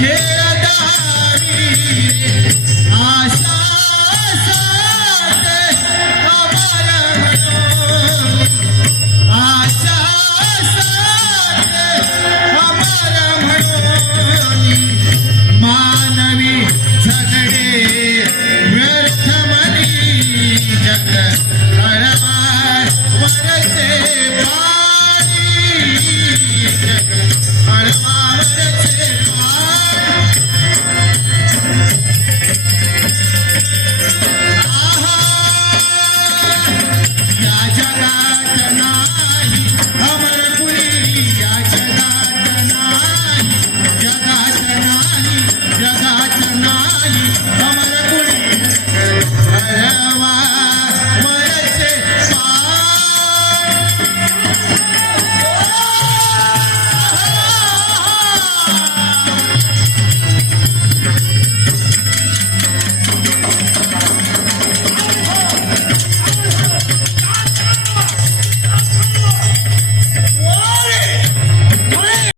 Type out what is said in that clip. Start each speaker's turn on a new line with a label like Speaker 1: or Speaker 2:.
Speaker 1: Yeah. Got it.